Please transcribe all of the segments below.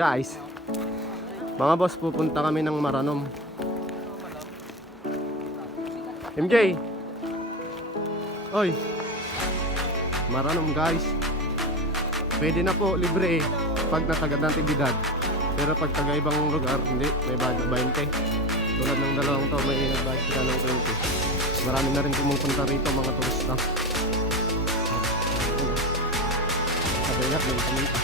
guys, mga boss, pupunta kami ng Maranom. MJ, oy, Maranom guys. Pwede na po, libre pag natagad ng tibidad. Pero pag taga ibang lugar, hindi, may budget 20. Tulad ng dalawang to, may nag-budget sila ng 20. Marami na rin pumupunta rito mga turista. Sabi nga, may pumunta.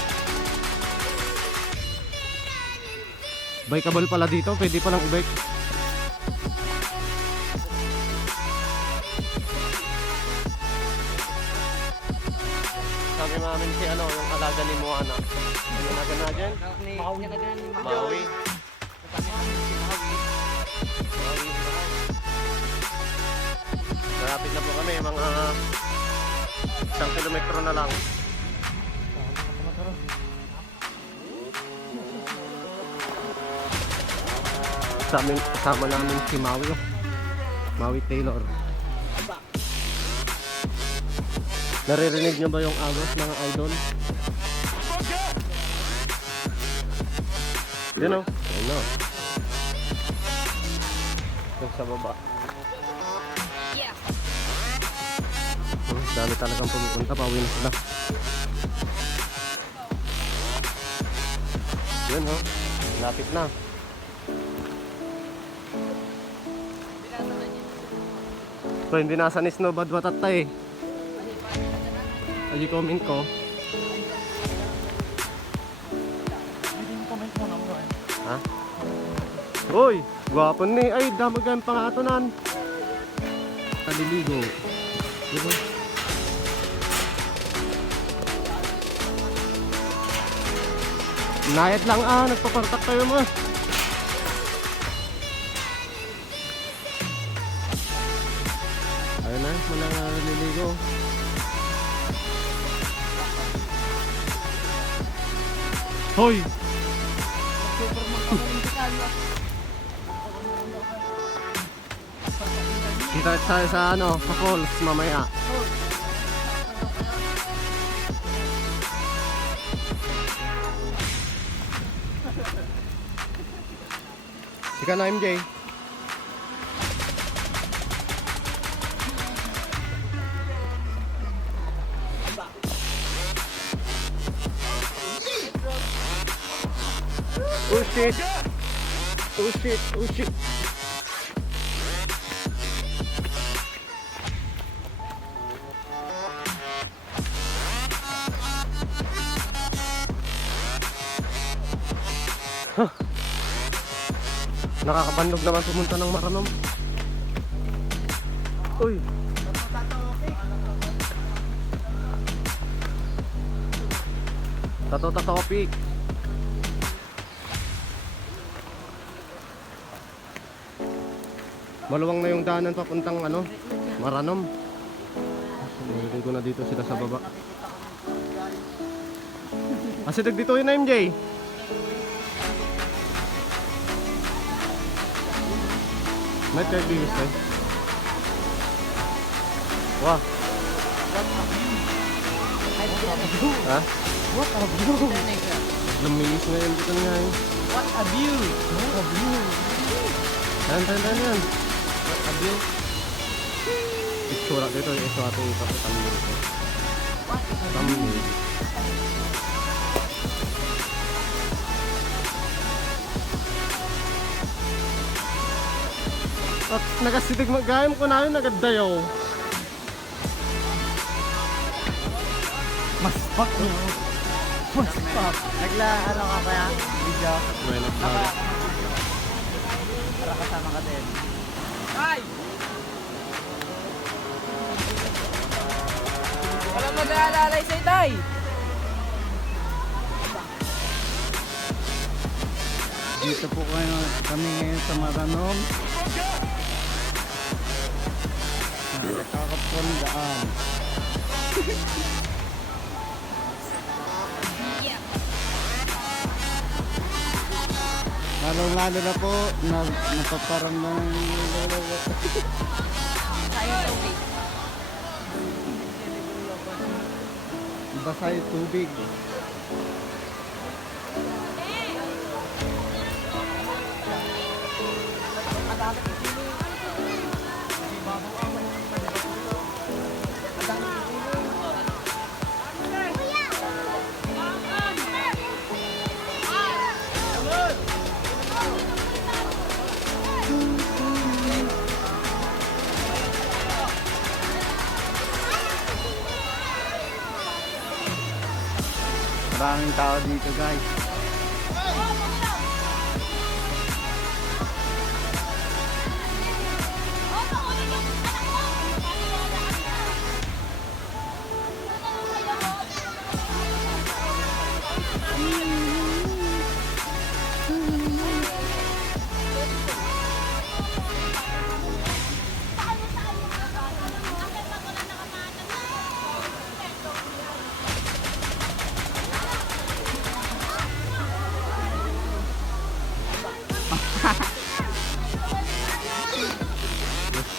Bikeable pala dito, pwede palang i-bike. Sabi namin si ano, yung alaga ni Moana. Ano na dyan? Maui. Malapit na po kami, mga 1 kilometro na lang. Kasama namin si Maui, Maui Taylor. Naririnig nyo ba yung agos mga idol? Yun o. Yun o. Yung sa baba. Dami talagang pumupunta. Pauwi na sila. Yun o. Lapit na. So hindi nasa ni Snowbad Watatay. Aji comment ko. Ha? Uy, gwapo ni. Ay, dami kayong pangatonan. Kaliligo. Diba? Nayat lang nagpapartak kayo mo. Ayun na, muna nga naliligo. Hoy! Kita tayo sa ano, sa falls mamaya. Sika na MJ. Oh shit! Oh shit! Oh shit! Huh. Nakakabandog naman pumunta ng Maranom. Uy! Tato Peak. Maluwang na yung daanan papuntang ano, Maranom. Nilagay ko na dito sila sa baba. Asidag dito yun na MJ. May third views eh. Wah. Ha? What a view! Luminis na yun dito nga eh. What a view! What a view! Yan. What a view! Itsura dito yung sa ating kapitan dito. Thumbnail. At nagasidig magayam ko na yun, nagadayaw. Mas fuck mo! Mas fuck! Ano ka kaya? Video? Well, nagbaga. Para kasama ka din. Ay! Wala mag-aalalay sa itay! Dito po kami ngayon sa Maranom. Nakakapundaan. Lalo na po, napaparamdam basa yung tubig. Maraming tao dito guys.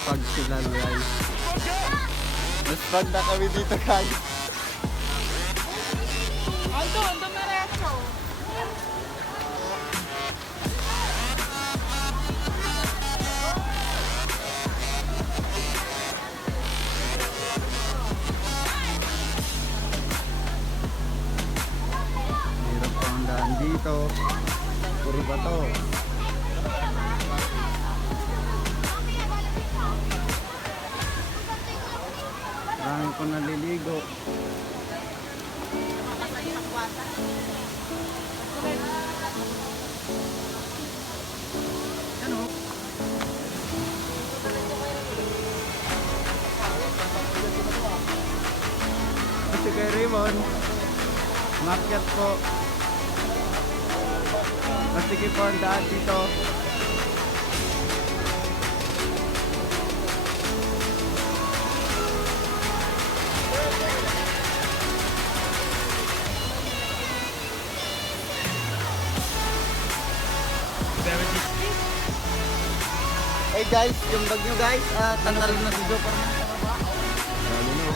Pag sila guys. Mas pag na kami dito guys. Aldo, ando merecho. Hirap pa ang daan dito. Puro bato. Marami ko naliligo. Kasi kay Raymond, Market po. masiki po ang daan dito. Hey guys, yung bag nyo guys, tanggalin na si Superman sa baba. Ano no?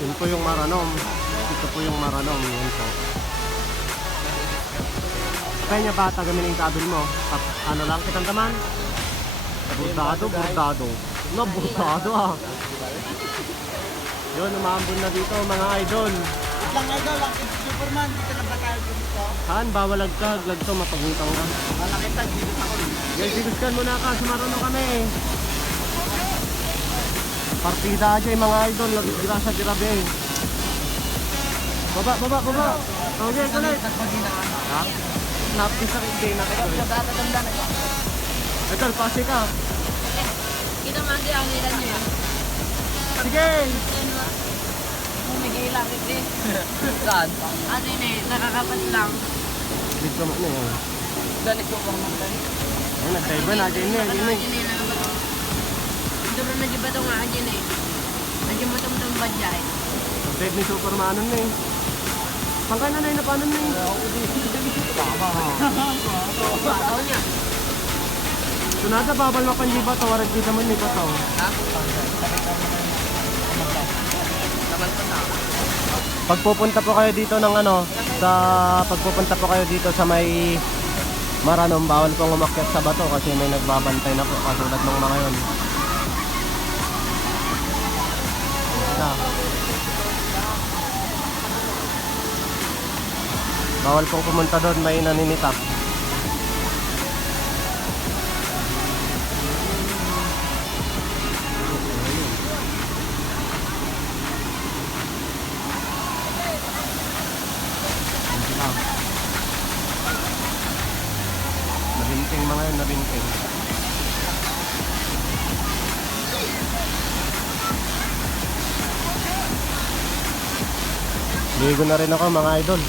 Yun po yung Maranom. Ito po yung Maranom. Yun po. Kaya niya ba tagamin yung tabil mo? Ano lang kitang taman? Burdado, burdado. No, burdado ah. Yun, umambon na dito mga idol. Wait lang idol, lang si Superman, dito na ba tayo dito? Saan ba walagkag? Lagto mapagutang ka. Malakita, dito ako. Guys, sinuskan muna ka. Sumarano kami. Partida aja yung mga idol. Naggrasa tirabe. Baba, baba, baba. Okay, kulit. Ha? Napis ang hindi na kayo. Idol, pasi ka. Kita mandi ang nila niya. Sige. Bumigay lang ito eh. Saan? Ano yun eh, nakakapat lang. Dito mo na yun. Dalit ko pang magdali. Ay, nagdaiba na. Diyan na, diyan na. Duro na di ba ito nga dyan eh. Nandiyan mo itong badjay. Pag-dive ni Superman na eh. Pangkay na na paano na eh. Bataw niya. Sunada, babal mo panji ba ito? Warag kita mo ni ba ito? Ha? Naman pa na. Pagpupunta po kayo dito ng ano, pagpupunta po kayo dito sa may Maranom, bawal pong umakyat sa bato kasi may nagbabantay na po katulad ng mga yun. Na. Bawal pong pumunta doon, may naninitap. Nabinting mga yun, nabinting. Ligo na rin ako mga idol.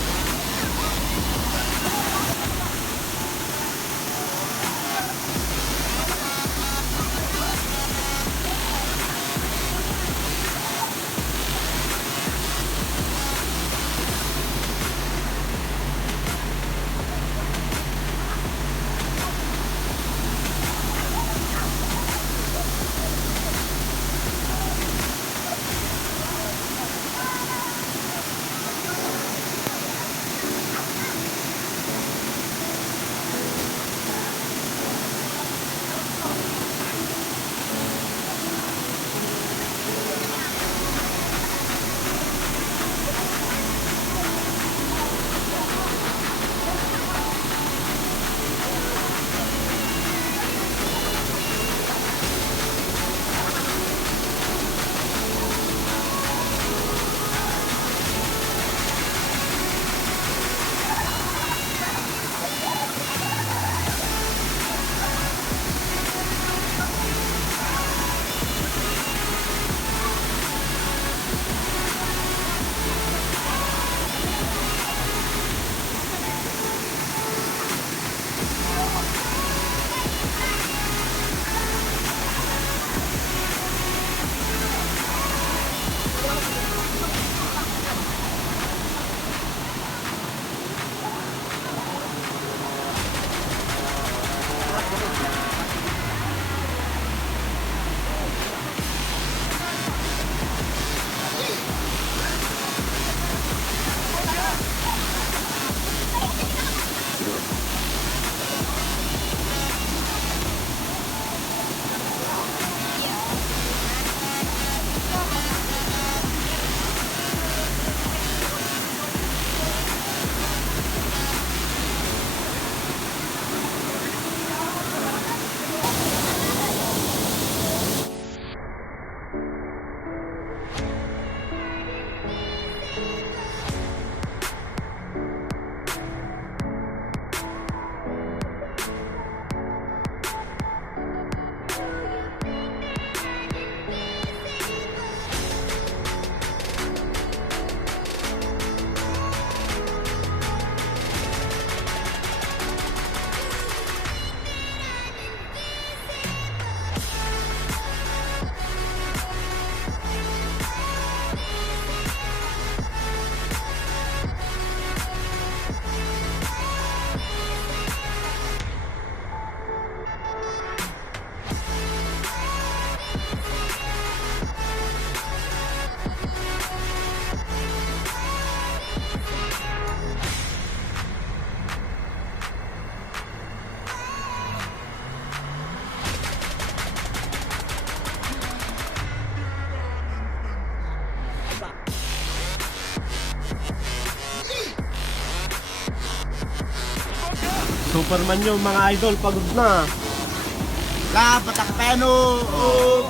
Superman yung mga idol, pagod na. Batak peno.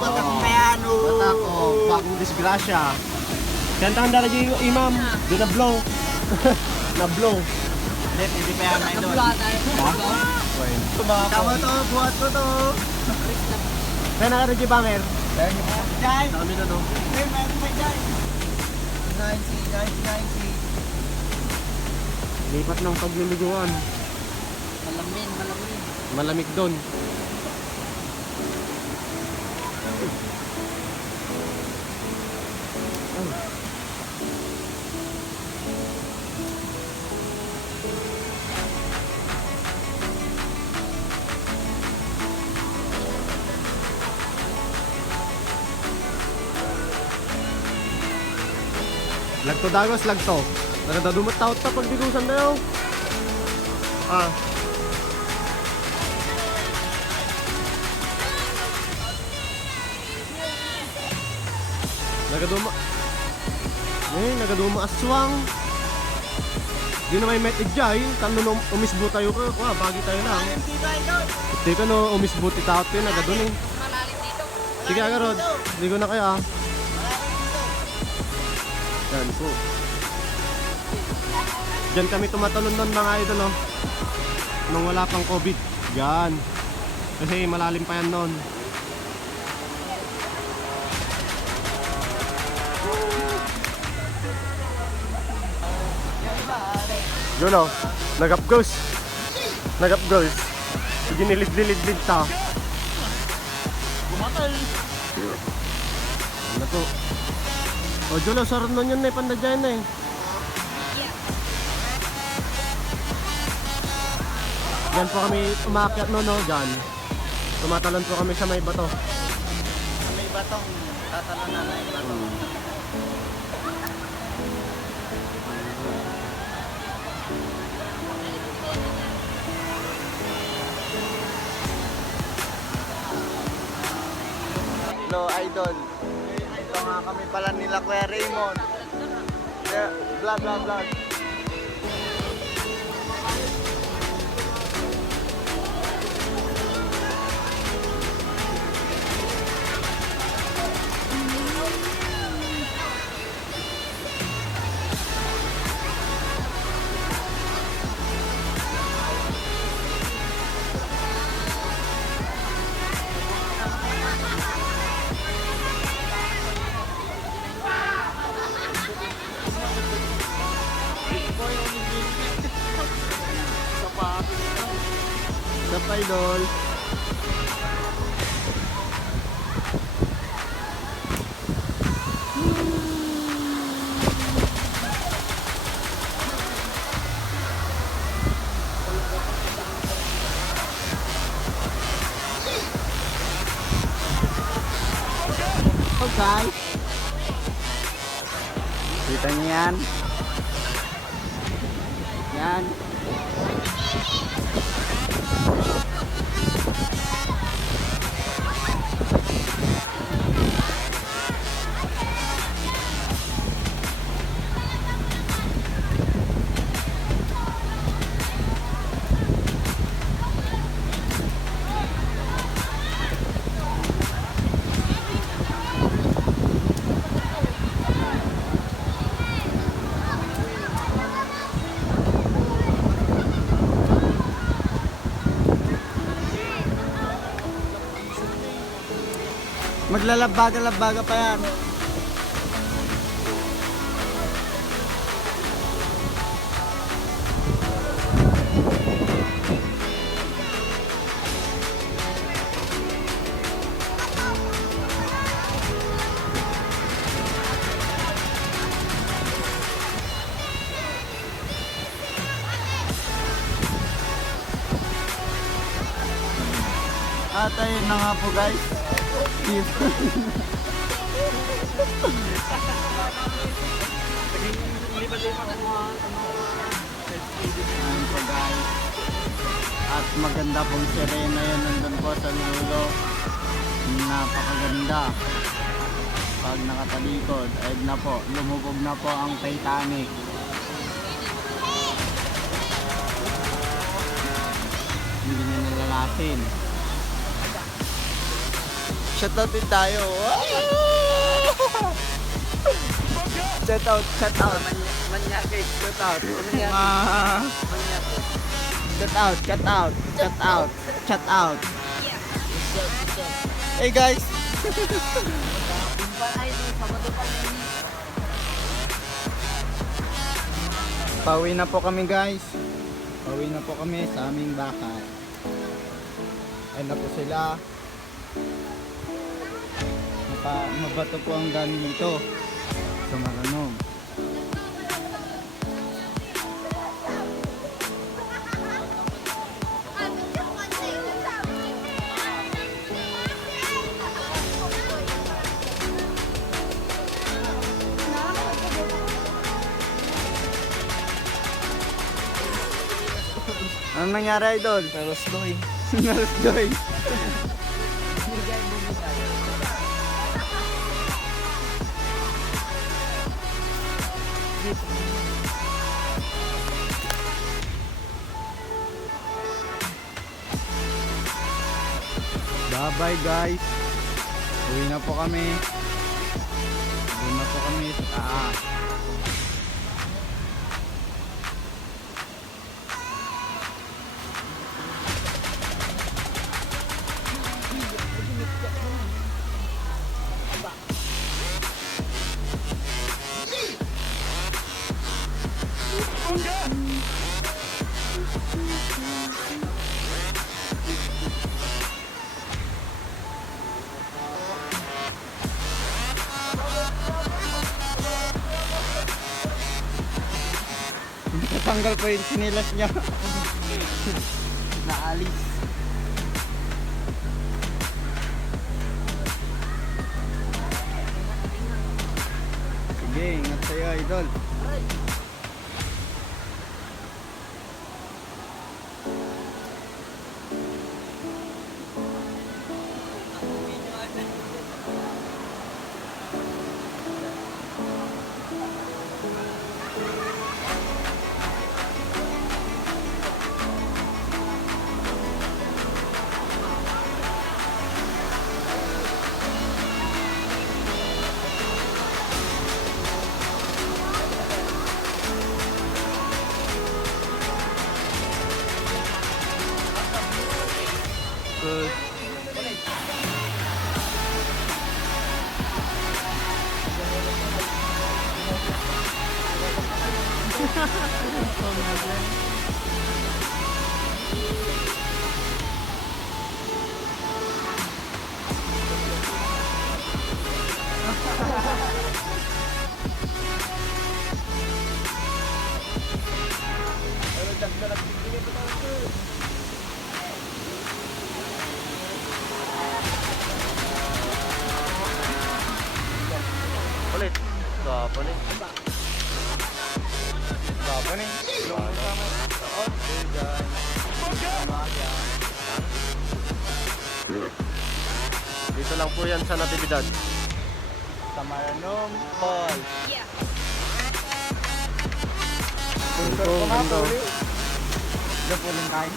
Batak peno. Batak, bagong disgrasya. Kantahan dala yung imam, di na blow. Na blow. Hindi pa yan, idol. Nabula tayo. Tama to, buhat ko to. Kaya naka-Reggie Banger. Jai. Dami na no. Hey, meron pa Jai. 90. Lipat ng pagliliguan. Malamin. Malamig doon. Lagto dagos, lagto. Nagadadumat taot ta pag bigusan na yun. Nagaduma aswang. Di na may met ijay, tando no umisbo tayo ko, bagi tayo lang. Di ka no umisbo ti taot yun, nagadun eh. Malalim dito. Sige agarod, di ko na kaya. Yan po. Diyan kami tumatalon nun mga idol oh. Nung wala pang COVID. Yan. Kasi malalim pa yan nun. Yun oh. Nagapgos. Sige nilid-lid ta. Bumatay. Ano po? O Julo, sarap nun yun na panda dyan na eh. Yan po kami umakyat no dyan. Tumatalon po kami sa may bato. May batong tatalon na may batong. Hello, idol. Ito nga kami pala nila Kuya Raymond. Vlog. Sup idol? Okay. Kita niyo yan? Yan. Maglalabaga pa yan. At ayun na nga po guys. Ayun po guys. At maganda pong sirena yun nandun po sa lulo. Napakaganda. Pag nakatalikod, ayun na po, lumubog na po ang Titanic. asin. Shoutout din tayo. Shoutout. Manyakit. Shoutout. Manyakit. Shoutout. Hey guys. Kumpan ay doon, Sabado pa rin. Pauwi na po kami guys. Pauwi na po kami sa aming bahay. Ayun na po sila. Mabato po ang daan dito sa Maranog. Anong nangyari idol? Peros doy. Nalasdoy. Bye guys. Uwi na po kami. Uwi na po kami sa taas. Natanggal pa yung sinilas niya. Naalis. Sige, ingat sa'yo idol. Good. Ulit. Gapan eh. Baba na Dito lang po yan sa Natividad. sa Maranog Mall. Punto, punto. Diyan po lang tayo.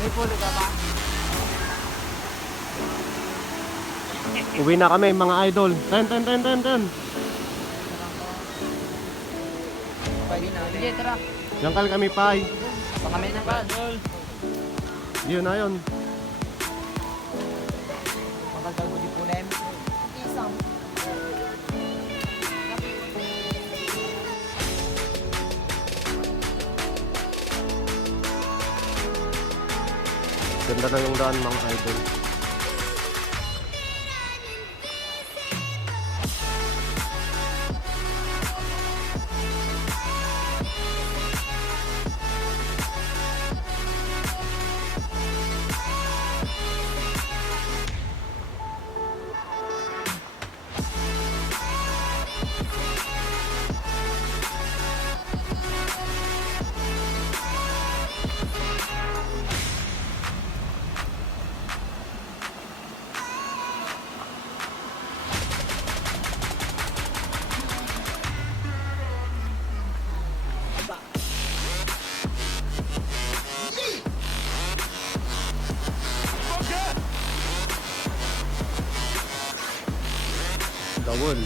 May pulo ka ba? Uwi na kami mga idol. Ten. Pwede na. Sige, tara. Yangkal kami pay. Pangamay na ba? Yun na yun. Magagal mo di punem. Isang. Ganda na yung daan mga idol. bawol.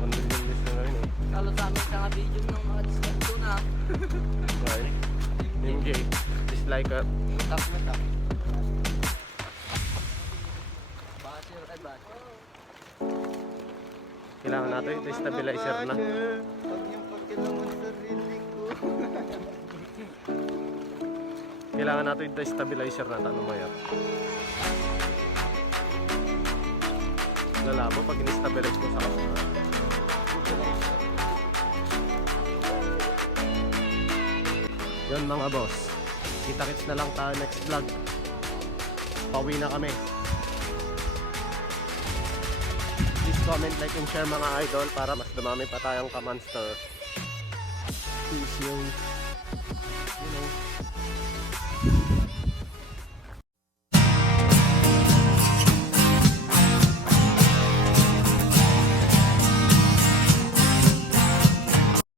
Pandilinis na rin eh. Kalo sa amin sa video ng mga discount na. Right? MJ, just like a Tap na tap. Basir ay basir. kailangan natin ito stabilizer na. Pag yung pagkilaman sa sarili ko. Kailangan natin ito stabilizer na tanong mo yan. Lala mo pag in-stabilize mo sa kasama. Yun mga boss. Kita-kits na lang tayo next vlog. Pauwi na kami. Please comment, like, and share mga idol para mas dumami pa tayong ka-monster. Peace yung, you know,